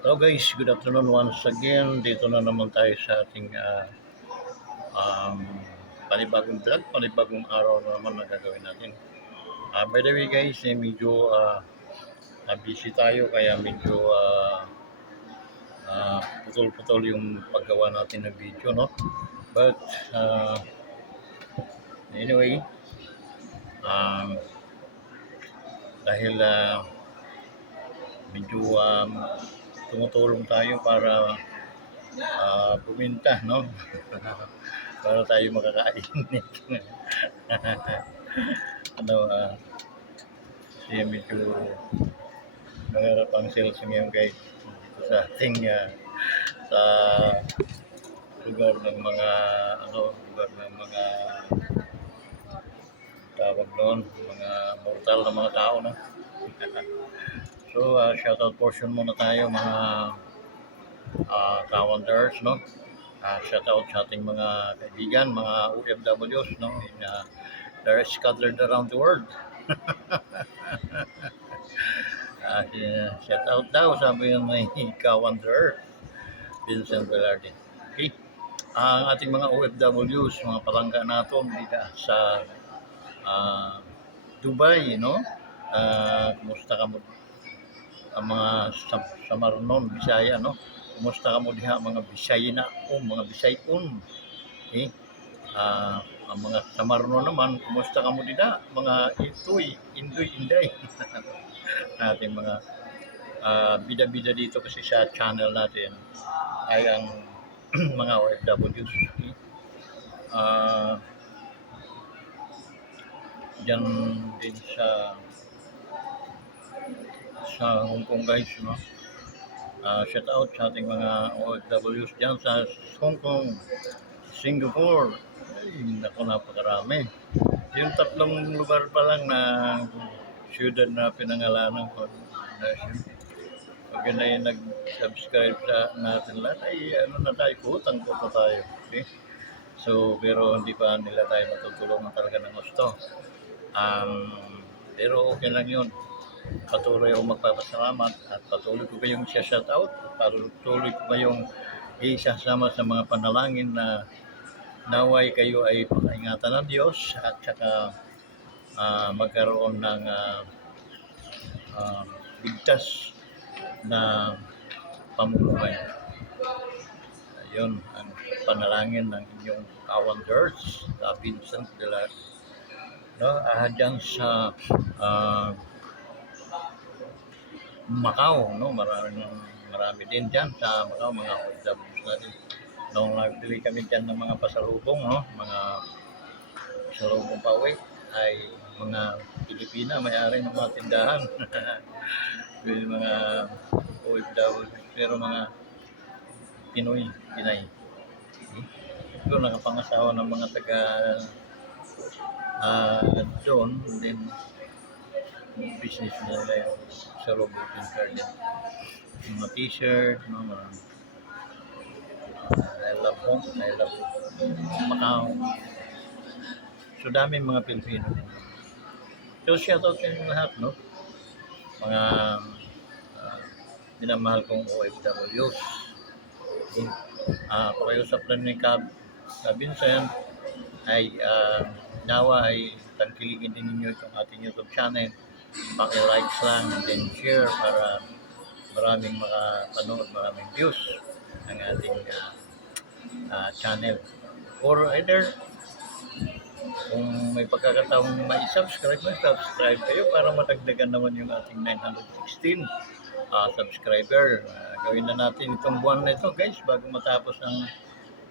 Hello guys, good afternoon once again. Dito na naman tayo sa ating um, panibagong vlog, panibagong araw na naman na gagawin natin. By the way guys, medyo busy tayo kaya medyo putol-putol yung paggawa natin ng video, no? But anyway, um, dahil medyo tumutulong tayo para puminta, no? Para tayo makakain. ano, siya medyo nangarap ang sales ngayon guys dito sa ating sa lugar ng mga lugar ng mga tawag doon, mga mortal na mga tao na. So shoutout portion muna tayo mga Kawanders, no? Shoutout sa ating mga kaibigan, mga OFWs, no? They're scattered around the world. Shout out daw, sabi yung may Kawander, Vincent Velarde. Okay. Ang ating mga OFWs, mga palangga natin dito sa Dubai, no? Kumusta ka mo? Ang mga Samarnon, Bisaya, no? Kumusta ka mo diha mga Bisaya na mga Bisayon. Okay? Ang mga Samarnon naman, kumusta ka mo dida? Mga Indoy, Inday. Nating mga bida-bida dito kasi sa channel natin ay ang mga OFWs. Okay? Diyan din sa Hong Kong guys, no? Shout out sa ating mga OFWs diyan sa Hong Kong, Singapore. Ay, naku, napakarami. Yung tatlong lugar pa lang na syudad na pinangalanan ko. Pag na yung nag-subscribe sa natin lahat, ay ano na tayo, kutang ko tayo. Okay? So, pero hindi pa nila tayo matutulungan talaga ng gusto. Pero okay lang yun. Patuloy akong magpapasalamat at patuloy ko kayong shoutout. Patuloy ko kayong isasama sa mga panalangin na naway kayo ay pakaingatan ng Diyos at saka magkaroon ng bigtas na pamumuhay. Ayun ang panalangin ng inyong Kawanders, Vincent Velarde. No, dyan sa Macau, no, marami din dyan sa Macau, mga OFWs natin. Nung nagbili kami dyan ng mga pasalubong, no, mga pasalubong pauwi, ay mga Pilipina, may-ari ng mga tindahan. Mga OFWs, pero mga Pinay. So, nakapangasawa ng mga taga doon, din business nila yung sa Robotin Garden. Mga t-shirt, mga I love home, I love Macau. So, dami mga Pilipino. So, shoutout sa inyo lahat, no? Mga minamahal kong OFWs. Pakiusap lang ni Vincent ay nawa ay tangkilikin din ninyo itong ating YouTube channel. Paki-likes lang and then share para maraming makapanood, maraming views ng ating channel. Or either kung may pagkakataong subscribe kayo para matagdagan naman yung ating 916 subscriber. Gawin na natin itong buwan na ito guys bago matapos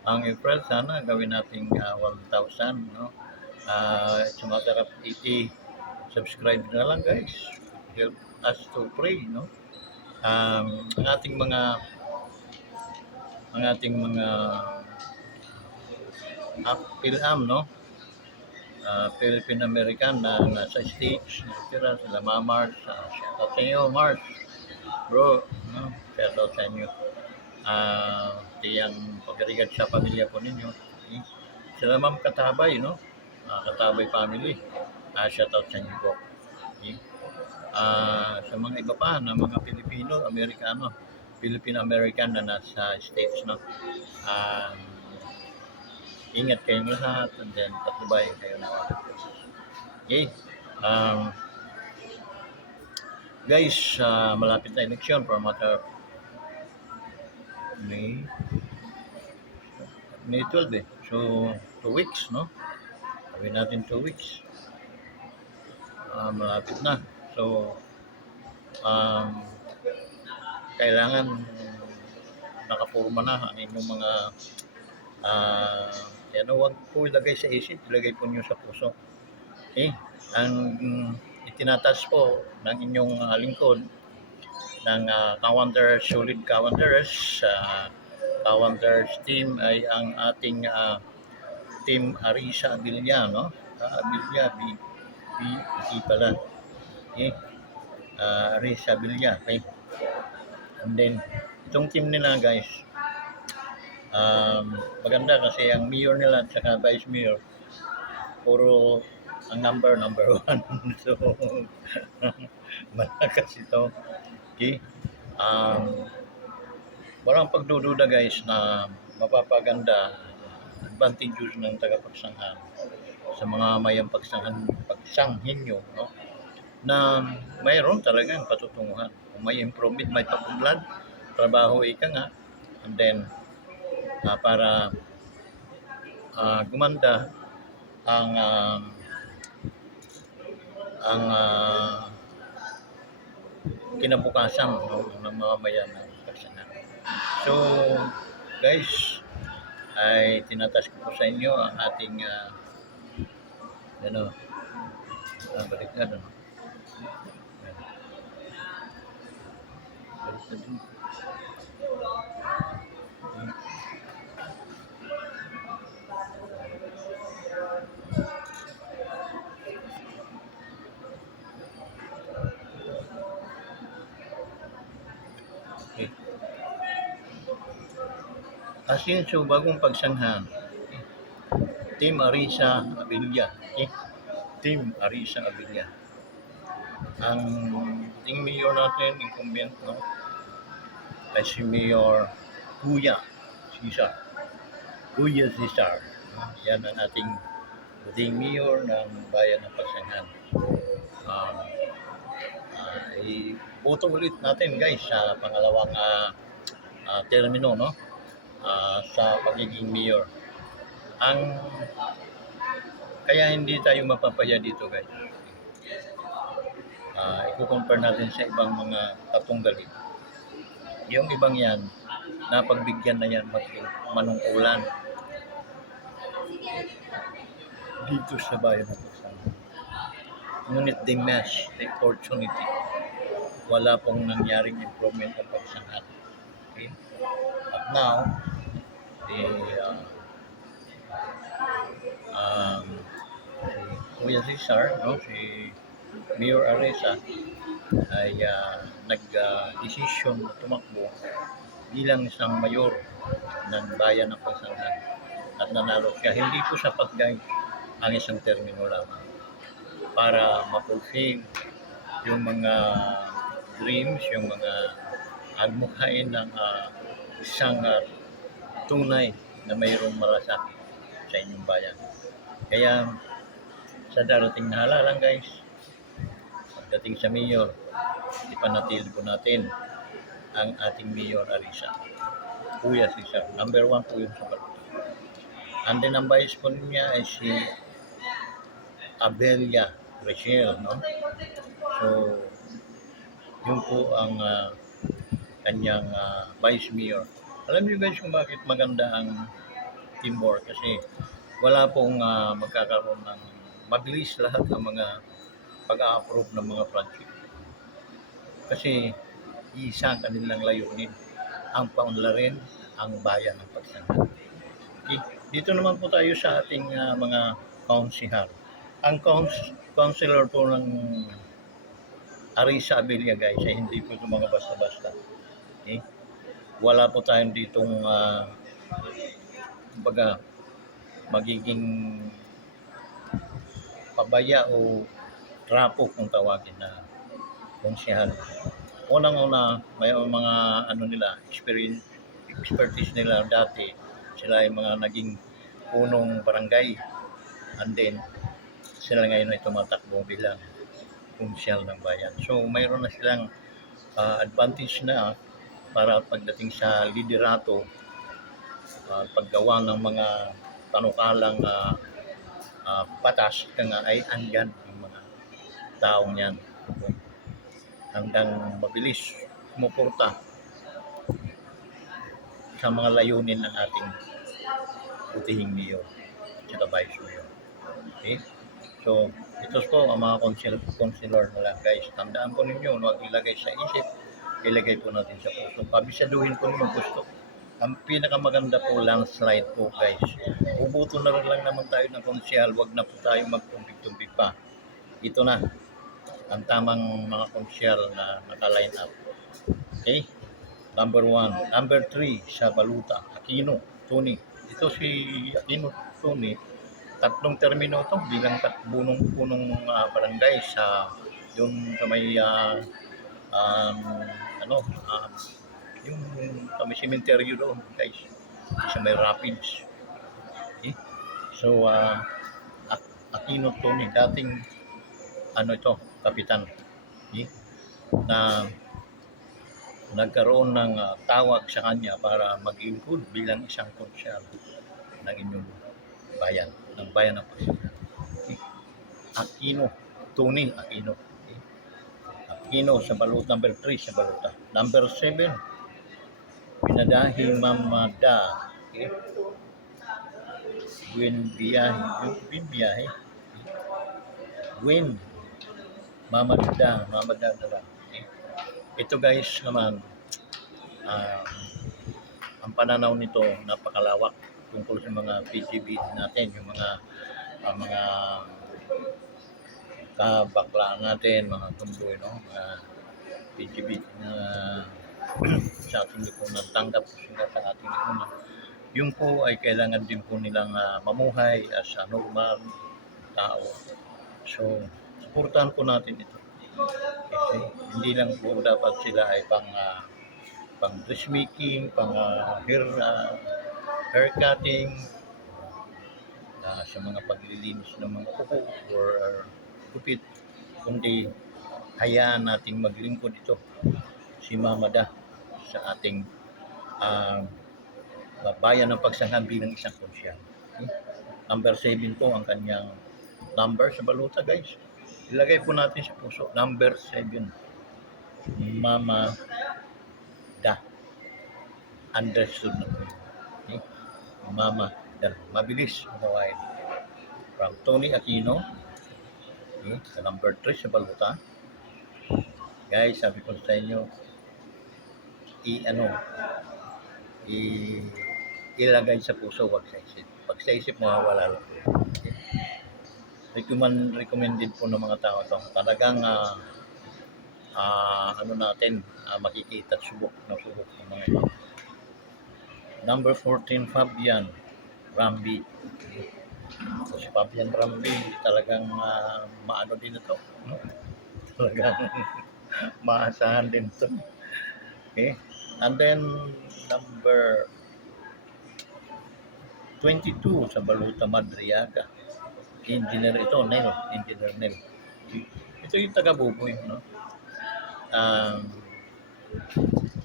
ang April. Sana gawin natin 1,000, no? It's a matter of 80 subscribe na lang guys. Help us to pray, no? Ang ating mga PhilAm, no? Philippine American na nasa States, natira sila Mars. Shoutout sa inyo, Mars. Bro, no? Shoutout sa inyo. Tiyang pagkarigad sa pamilya po ninyo. Okay? Sila Ma'am Katabay, no? Katabay family. Shoutout sa inyo po. Okay? Sa mga iba pa na mga Pilipino, Amerikano, Filipino-American na nasa States, no? Um, Ingat kayong lahat and then patnubayan kayo ng ating Diyos. Okay? Um, Guys, malapit na eleksyon for matter May, May 12 eh. So, 2 weeks, no? Gawin natin 2 weeks. Malapit na. So, um, kailangan nakapurma na ang inyong mga huwag po ilagay sa isip, ilagay po nyo sa puso. Okay? Ang itinatas po ng inyong lingkod ng solid Cowanderers Cowanderers team ay ang ating Team Arisa Abilia, no? Abilia, B pala. Okay? Arisa Abilia, okay? And then, itong team nila guys, maganda kasi ang mayor nila at saka vice mayor, puro ang number 1. So, malakas ito. Okay? Walang pagdududa guys na mapapaganda advantages ng tagapagsanghan sa mga mayang pagsanghin nyo, no? Na mayroon talagang patutunguhan. Kung may improvement, may pag-unlad, trabaho ika nga, and then para gumanda ang kinabukasan, no, ng mga mayan ng pagsanghan. So, guys, ay tinatas ko po sa inyo ang ating baliktad, ano? Baliktad din. Okay. Asin so bagong pagsanghan, Team Arisa Abilia. Okay? Team Arisa Abilia. Ang ating mayor natin, incumbent, no? Ay si Mayor Kuya Cesar. Kuya Cesar. Yan ang ating mayor ng bayan ng Pagsanghan. Iboto ulit natin guys sa pangalawang termino, no? Sa pagiging mayor. Kaya hindi tayo mapapaya dito guys. I-compare natin sa ibang mga katunggalin. Yung ibang yan, napagbigyan na yan manungkulan dito sa bayan ng Pagsanghan. Ngunit they miss the opportunity. Wala pong nangyaring improvement ng Pagsanghan. Okay? But now, si Kuya Cesar, no, si Mayor Arisa ay nag-desisyon na tumakbo bilang isang mayor ng bayan ng Pagsanghan at nanalo siya. Hindi po sapat guys ang isang termino lamang para ma-fulfill yung mga dreams, yung mga agmukhain ng isang tunay na mayroong malasakit sa inyong bayan. Kaya sa darating na halalan guys, pagdating sa mayor, ipanatili po natin ang ating Mayor Arisa, Kuya Cesar. Number 1 po yung sa balot. And then ang vice po niya ay si Abelia Rachel, no? So, yun po ang kanyang vice mayor. Alam niyo guys kung bakit maganda ang teamwork, kasi wala pong magkakaroon ng mabilis lahat ng mga pag-a-approve ng mga project. Kasi isang kanilang layunin ang paunlarin ang bayan ng Pagsanghan. Okay. Dito naman po tayo sa ating mga councilor. Ang councilor po ng Arisa Abilia guys ay hindi po ito mga basta-basta. Okay. Wala po tayong ditong magiging pabaya o trapo kung tawagin na konsehal. unang-una, may mga ano nila, expertise nila dati. Sila ay mga naging punong barangay, and then sila ngayon ay tumatakbo bilang konsyal ng bayan. So mayroon na silang advantage na para pagdating sa liderato, paggawa ng mga panukalang batas nga ay andyan yung mga taong yan hanggang mabilis sumuporta sa mga layunin ng ating butihing mayor at vice mayor. Okay? So, ito po ang mga consular na lang guys. Tandaan po ninyo, huwag ilagay sa isip, ilagay po natin sa puso. Pabisaduhin po ninyo gusto. Ang pinakamaganda po, landslide po guys. Ubuto na rin lang naman tayo ng konsyal, huwag na po tayo magtumbig-tumbig pa. Ito na ang tamang mga konsyal na naka-line up. Okay? Number 1. Number 3, sa Baluta, Aquino, Tony. Ito si Aquino, Tony, tatlong termino to bilang punong barangay sa yung sa may ano yung sa may cemetery doon guys sa may Rapids. Okay? So Aquino Tony, dating ano ito, kapitan, okay? Na nagkaroon ng tawag sa kanya para mag-lingkod bilang isang konsyal ng inyong bayan, ng bayan ng Pangasinan. Okay? Aquino, Tony Aquino. Okay? Aquino sa Baluta, number 3 sa Baluta. Number 7, pinadahing Mamada. Okay? Gwen Biyahe. Gwen Mamada na lang. Okay? Ito guys naman, ang pananaw nito napakalawak tungkol sa mga PGB natin, yung mga kabaklaan natin, mga tumboy, no? Mga PGB na sa ating lipunan, tanggap sila sa ating lipunan. Yung po ay kailangan din po nilang mamuhay as a normal tao. So, suportahan po natin ito. Kasi hindi lang po dapat sila ay pang dressmaking, pang hair cutting, sa mga paglilinis ng mga kuko or gupit, kundi hayaan nating maglingkod ito si Mamada sa ating bayan ng Pagsangan bilang isang konsyal. Okay? Number 7 po ang kanyang number sa Baluta guys. Ilagay po natin sa puso. Number 7, Mama Da. Understood na po. Okay? Mama Da. Mabilis. Unawain. From Tony Aquino. Okay? Sa number 3 sa Baluta. Guys, sabi ko sa inyo, ilagay sa puso, wag sa isip. Pag sa isip, mawawala lang. Okay? Recommended po ng mga tao ito. Talagang makikita at subok ng mga ito. Number 14, Fabian Rambi. So, si Fabian Rambi talagang maano din ito. No? Talagang maasahan din ito. Okay? And then number 22 sa Baluta, Madriaga. Engineer ito, Engineer Nel. Ito yung taga-Buboy, no?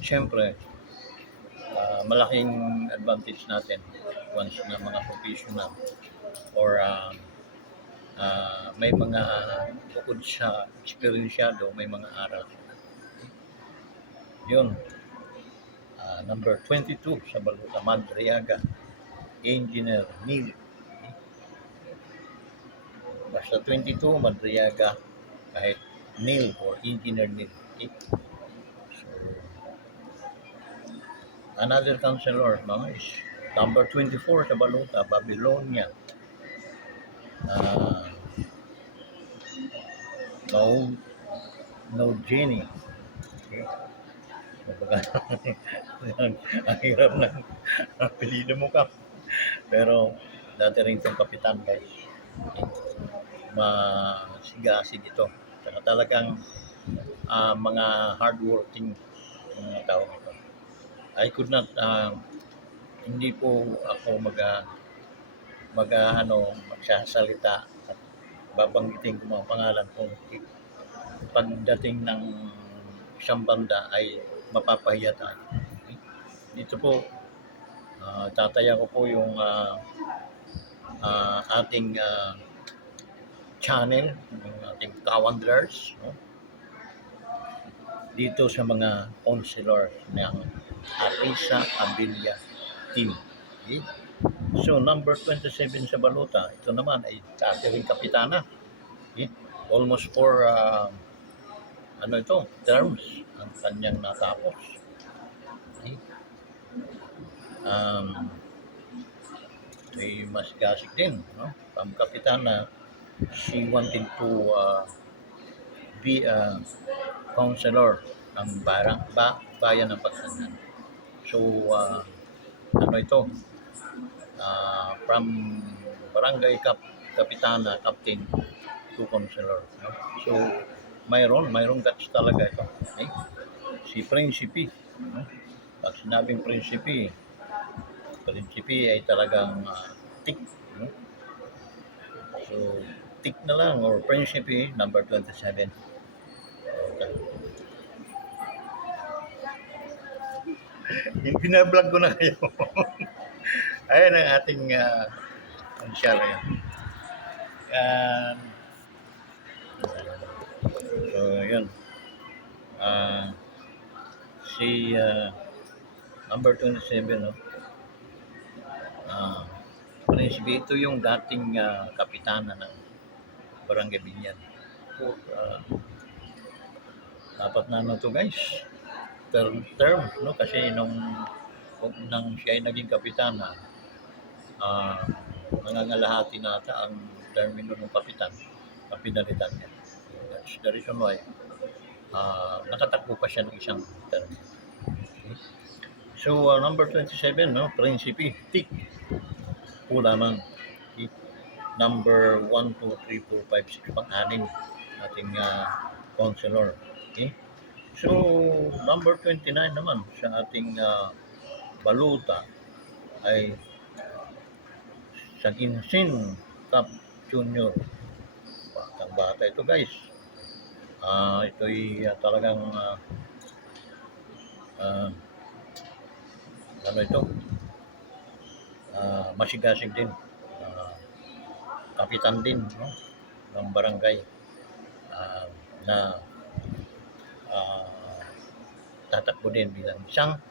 Siyempre, malaking advantage natin once na mga professional or may mga bukod sa eksperyensyado, may mga aral. Yun. Number 22 sa Baluta, Madriaga, Engineer Neil. Basta 22, Madriaga, kahit Neil or Engineer Neil. Okay? So, another councilor, is number 24 sa Baluta, Babylonia. No Jenny. Okay? Ang hirap ng apelido mo ka. Pero dati rin itong kapitan guys. Okay? Masigasig ito. Saka talagang mga hardworking mga tao ito. I could not, hindi po ako magsasalita at babanggitin ko mga pangalan kung pagdating ng isang banda ay mapapahiya tayo. Dito po, tataya ko po yung ating channel, yung ating Kawandlers, no? Dito sa mga counselor ng Arisa Abilia Team. Okay? So, number 27 sa Baluta, ito naman ay Catherine Kapitana. Okay? Almost for terms ang kanyang natapos. Okay? May mas gasig din, no? From Kapitana, she wanted to be a counselor ng bayan ng Pagsangan. So, from Barangay Kapitana, Captain to counselor. No? So, mayroong guts talaga ito. Okay? Si Prinsipi. No? Pag sinabing Prinsipi ay talagang tick. No? So, tick na lang or Prinsipi, number 27. Okay. Binablog ko na kayo. Ayan ang ating konsyal yan. So, yun. Si number 27, no? Prinsipe, ito yung dating kapitana ng Barangay Binyan. So, dapat na to guys. Term, no? Kasi nung siya ay naging kapitana, nangangalahati nata ang termino ng kapitan na pinalitan niya. So, that's the reason why nakatakbo pa siya ng isang term. Okay. So, number 27, no? Prinsipe, tick. Po lamang. Okay. Number 1, 2, 3, 4, 5, 6, pang-anim ating counselor. Okay. So, number 29 naman sa ating Baluta ay sa Ginsin Cup Junior. Batang bata ito guys. Ito'y talagang masigasig din. Kapitan din, no? Ng barangay na tatakbo din bilang isang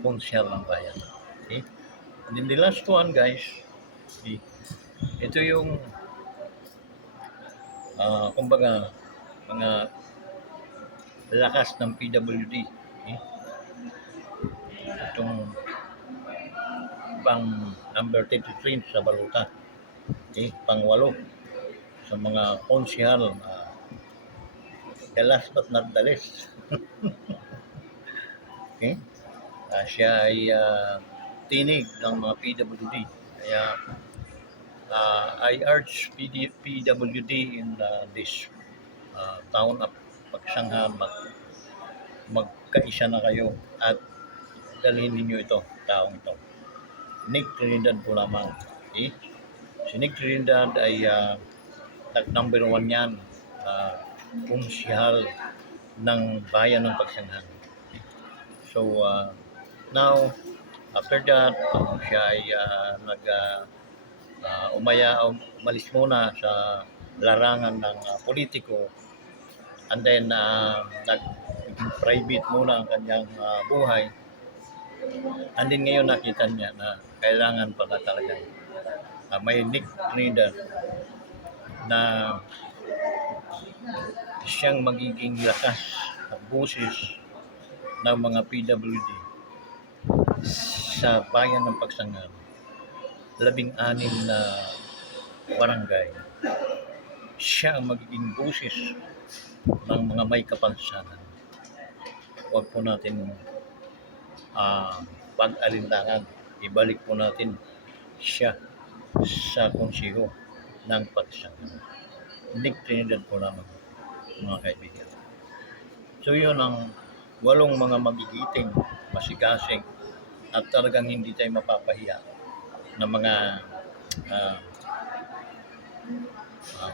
konsyal ng bayan. Okay? And then the last one guys, ito yung kumbaga mga lakas ng PWD. Okay? Itong pang number 33 sa Baluta. Okay? Pang-8 sa mga konsyal. The last but not the least. Okay? Siya ay tinig ng mga PWD. Kaya I urge PWD in this town of Pagsanghan, magkaisa na kayo at dalhin ninyo ito, taong ito. Nick Trinidad po lamang. Okay? Si Nick Trinidad ay number 1 yan, konsyal ng bayan ng Pagsanghan. Okay? So, now, after that, siya ay umalis muna sa larangan ng politiko, and then nag-private muna ang kanyang buhay. And then ngayon nakita niya na kailangan pala talaga may Nick Trinidad na siyang magiging lakas at boses ng mga PWD sa bayan ng Pagsanghan. 16 na barangay. Siya ang magiging boses ng mga may kapansanan. Huwag po natin pag-alinlangan. Ibalik po natin siya sa konsiho ng Pagsanghan. Nick Trinidad po lamang, mga kaibigan. So yun ang 8 mga magigiting, masigasig at talagang hindi tayo mapapahiya ng mga ah, ah,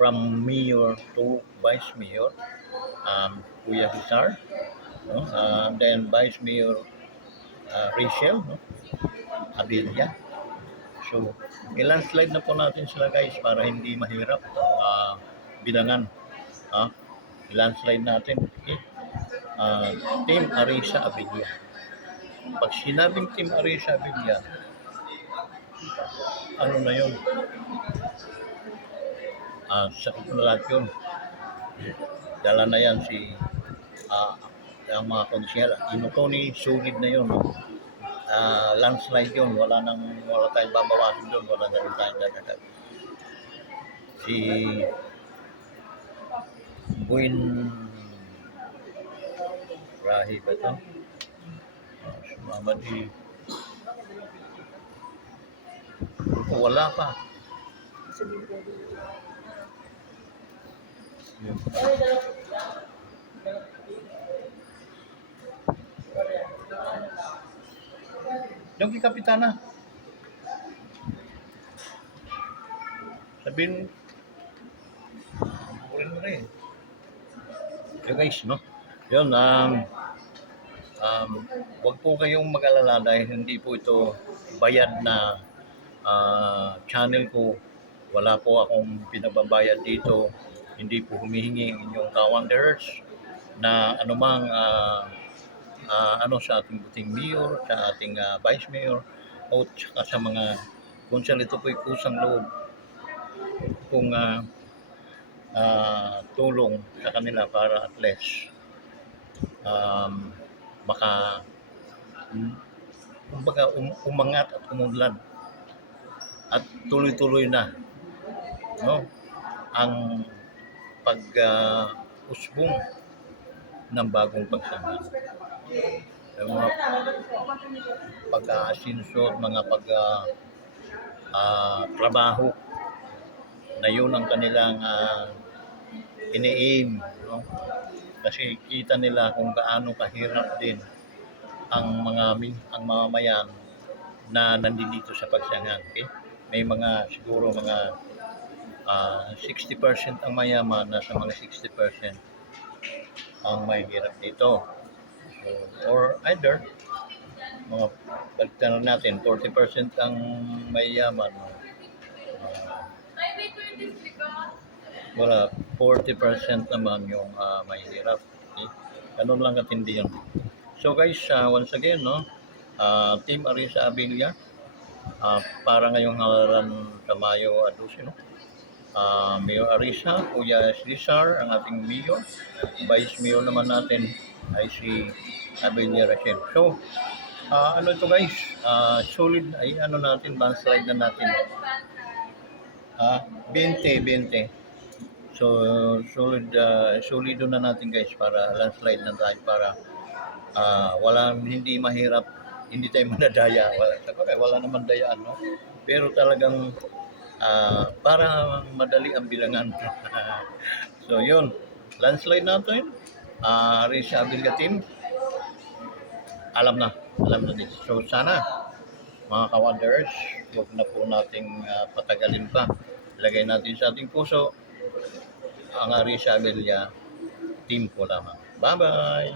from mayor to vice mayor, Kuya Cesar, no? Then vice mayor Rachel, no? Abilia. So, i-landslide na po natin sila guys para hindi mahirap bilangan. I-landslide natin. Okay? Team Arisa Abilia. Pag sinabing Team Arisa Abilia, ano na yun? Sakit na lahat yun. Dala na yan si ang mga konsyel. Inutoni, sugid na yun. Landslide yun. Wala tayong babawasin doon. Wala na rin tayong dadadag. Si Buin Rahi ba ito? Sumama di. Wala pa. Yung kapitana. Sabihin, ulit mo rin. So guys, no? Yun, wag po kayong mag-alala dahil hindi po ito bayad na channel ko. Wala po akong pinababayad dito. Hindi po humihingi ang inyong kawanderers na anumang sa ating buting mayor, sa ating vice mayor, o saka sa mga konsel. Ito po'y kusang loob kung tulong sa kanila para at least maka kumbaga umangat at umunlad at tuloy-tuloy na, no, ang usbong ng bagong pagsama. Yung mga pag-aasinso at mga trabaho na yun ang kanilang ini-aim, no? Kasi kita nila kung gaano kahirap din ang mamamayan na nandito sa pagsangan. Okay? May siguro mga 60% ang mayaman, nasa mga 60% ang may hirap dito. So, or either mga balitan natin 40% ang mayaman, wala 40% naman yung may hirap. Okay? Ganun lang katindi yun. So guys, once again, no, Team Arisa Abilia, para ngayong halalan sa Mayo 12, no? Mayor Arisa, Kuya Cesar, ang ating mayor. Vice mayor naman natin ay si Abilia Rachel. So, ito guys, solid ay natin, landslide na natin. 20. So, solido na natin guys para landslide na tayo para hindi mahirap, hindi tayo manadaya. Wala naman dayaan, no? Pero talagang para madali ang bilangan. So yun, landslide natin. Arisa Abilia team, alam na din. So sana mga kawanderers, huwag na po nating patagalin pa. Ilagay natin sa ating puso ang Arisa Abilia team po lamang. Bye-bye!